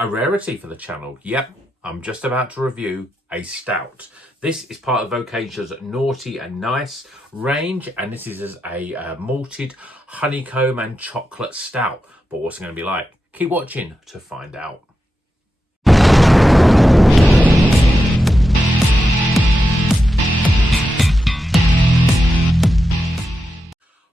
a rarity for the channel. Yep, I'm just about to review a stout. This is part of Vocation's Naughty and Nice range, and this is a malted honeycomb and chocolate stout. But what's it going to be like? Keep watching to find out.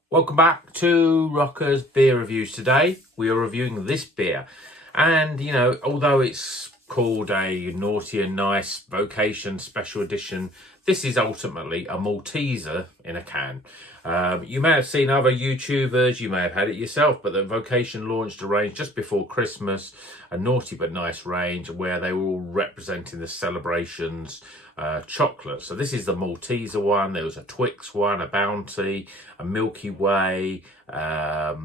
Welcome back to Rocker's Beer Reviews. Today we are reviewing this beer, and you know, although it's called a Naughty and Nice Vocation Special Edition, this is ultimately a Malteser in a can. You may have seen other YouTubers, you may have had it yourself, but the Vocation launched a range just before Christmas, a Naughty but Nice range where they were all representing the celebrations chocolate. So this is the Malteser one. There was a Twix one, a Bounty, a Milky Way, a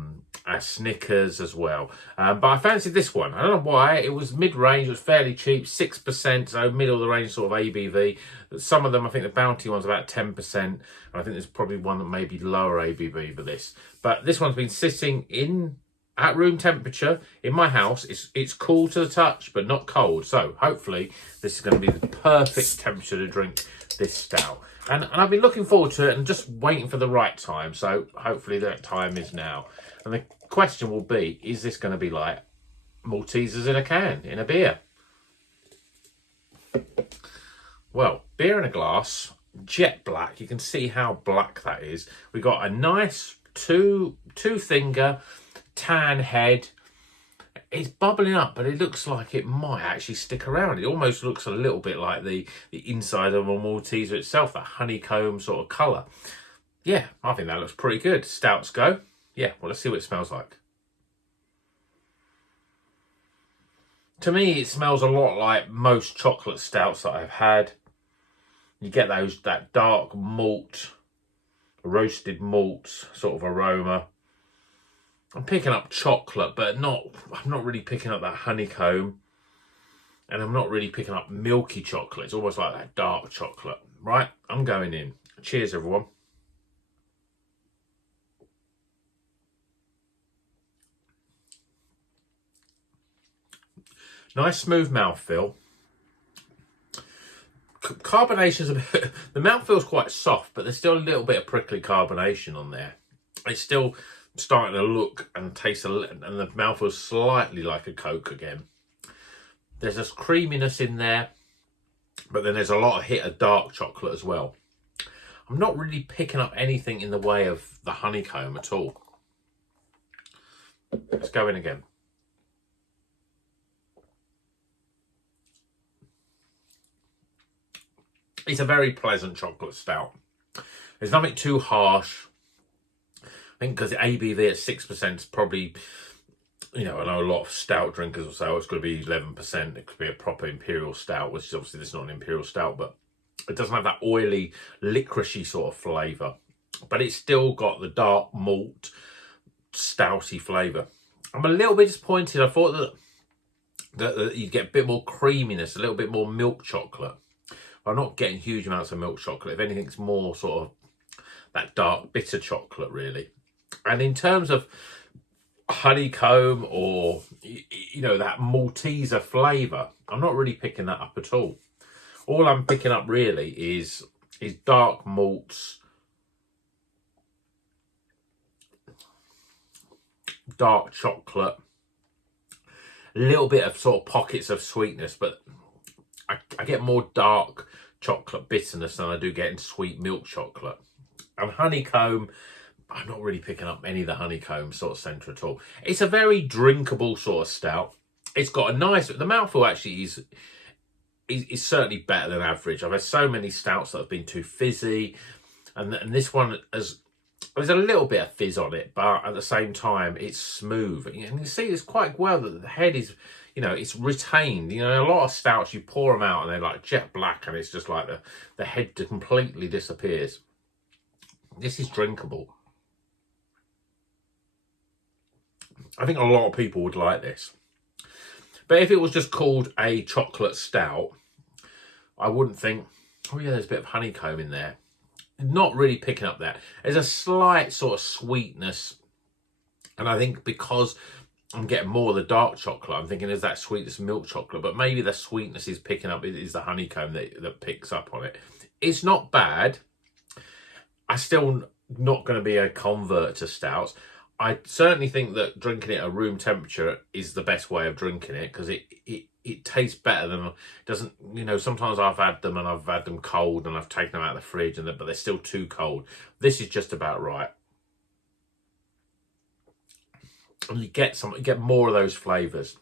Snickers as well. But I fancied this one. I don't know why. It was mid-range. It was fairly cheap, 6%, so middle of the range sort of ABV. Some of them, I think the Bounty one's about 10%. And I think there's probably one that may be lower ABV for this. But this one's been sitting at room temperature in my house. It's cool to the touch, but not cold. So hopefully this is going to be the perfect temperature to drink this stout. And I've been looking forward to it and just waiting for the right time. So hopefully that time is now. And the question will be, is this going to be like Maltesers in a can, in a beer? Well, beer in a glass, jet black. You can see how black that is. We got a nice two finger tan head. It's bubbling up, but it looks like it might actually stick around. It almost looks a little bit like the inside of a Malteser itself, that honeycomb sort of colour. Yeah, I think that looks pretty good. Stouts go. Yeah, well, let's see what it smells like. To me, it smells a lot like most chocolate stouts that I've had. You get that dark malt, roasted malt sort of aroma. I'm picking up chocolate, but I'm not really picking up that honeycomb. And I'm not really picking up milky chocolate. It's almost like that dark chocolate. Right, I'm going in. Cheers, everyone. Nice smooth mouthfeel. Carbonation's a bit, the mouthfeel's quite soft, but there's still a little bit of prickly carbonation on there. It's still starting to look and taste and the mouthfeel's slightly like a Coke again. There's this creaminess in there, but then there's a lot of hit of dark chocolate as well. I'm not really picking up anything in the way of the honeycomb at all. Let's go in again. It's a very pleasant chocolate stout. There's nothing too harsh. I think because the ABV at 6% is probably, you know, I know a lot of stout drinkers will say, oh, it's going to be 11%. It could be a proper imperial stout, which is obviously this is not an imperial stout, but it doesn't have that oily, licoricey sort of flavour. But it's still got the dark malt, stouty flavour. I'm a little bit disappointed. I thought that you get a bit more creaminess, a little bit more milk chocolate. I'm not getting huge amounts of milk chocolate. If anything, it's more sort of that dark, bitter chocolate, really. And in terms of honeycomb or, you know, that Malteser flavour, I'm not really picking that up at all. All I'm picking up, really, is dark malts, dark chocolate, a little bit of sort of pockets of sweetness, but I get more dark chocolate bitterness than I do getting sweet milk chocolate. And honeycomb, I'm not really picking up any of the honeycomb sort of centre at all. It's a very drinkable sort of stout. It's got a nice, the mouthfeel actually is certainly better than average. I've had so many stouts that have been too fizzy, and this one there's a little bit of fizz on it, but at the same time it's smooth. And you can see it's quite well that the head is, you know, it's retained. You know, a lot of stouts, you pour them out and they're like jet black and it's just like the head completely disappears. This is drinkable. I think a lot of people would like this. But if it was just called a chocolate stout, I wouldn't think, oh yeah, there's a bit of honeycomb in there. Not really picking up that. There's a slight sort of sweetness. And I think because I'm getting more of the dark chocolate. I'm thinking, is that sweetness milk chocolate? But maybe the sweetness is picking up, it is the honeycomb that picks up on it. It's not bad. I'm still not going to be a convert to stouts. I certainly think that drinking it at room temperature is the best way of drinking it, because it tastes better than, doesn't, you know, sometimes I've had them cold and I've taken them out of the fridge, but they're still too cold. This is just about right. And you get more of those flavours.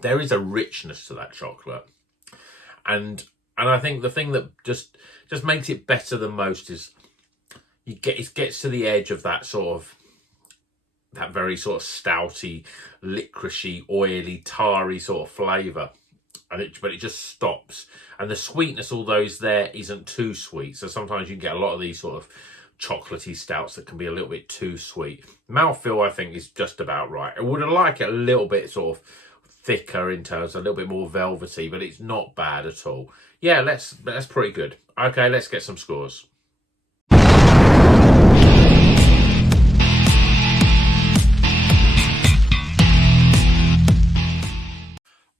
There is a richness to that chocolate. And I think the thing that just makes it better than most is it gets to the edge of that sort of, that very sort of stouty, licoricey, oily, tarry sort of flavour, but it just stops. And the sweetness, although is there, isn't too sweet. So sometimes you can get a lot of these sort of chocolatey stouts that can be a little bit too sweet. Mouthfeel, I think, is just about right. I would have liked it a little bit sort of thicker in terms, a little bit more velvety, but it's not bad at all. Yeah, that's pretty good. Okay, let's get some scores.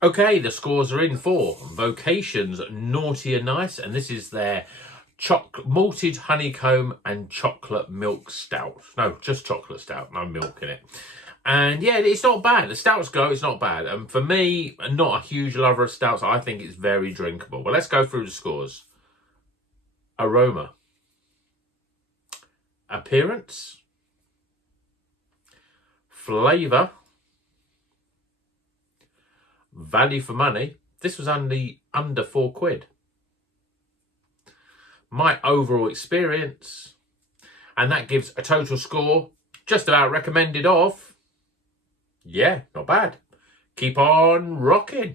Okay, the scores are in for Vocation's Naughty and Nice, and this is their Malted Honeycomb and Chocolate Milk Stout. No, just chocolate stout, no milk in it. And yeah, it's not bad. The stouts go, it's not bad. And for me, not a huge lover of stouts, I think it's very drinkable. But let's go through the scores. Aroma. Appearance. Flavour. Value for money. This was only under £4. My overall experience, and that gives a total score just about recommended of, yeah, not bad. Keep on rocking.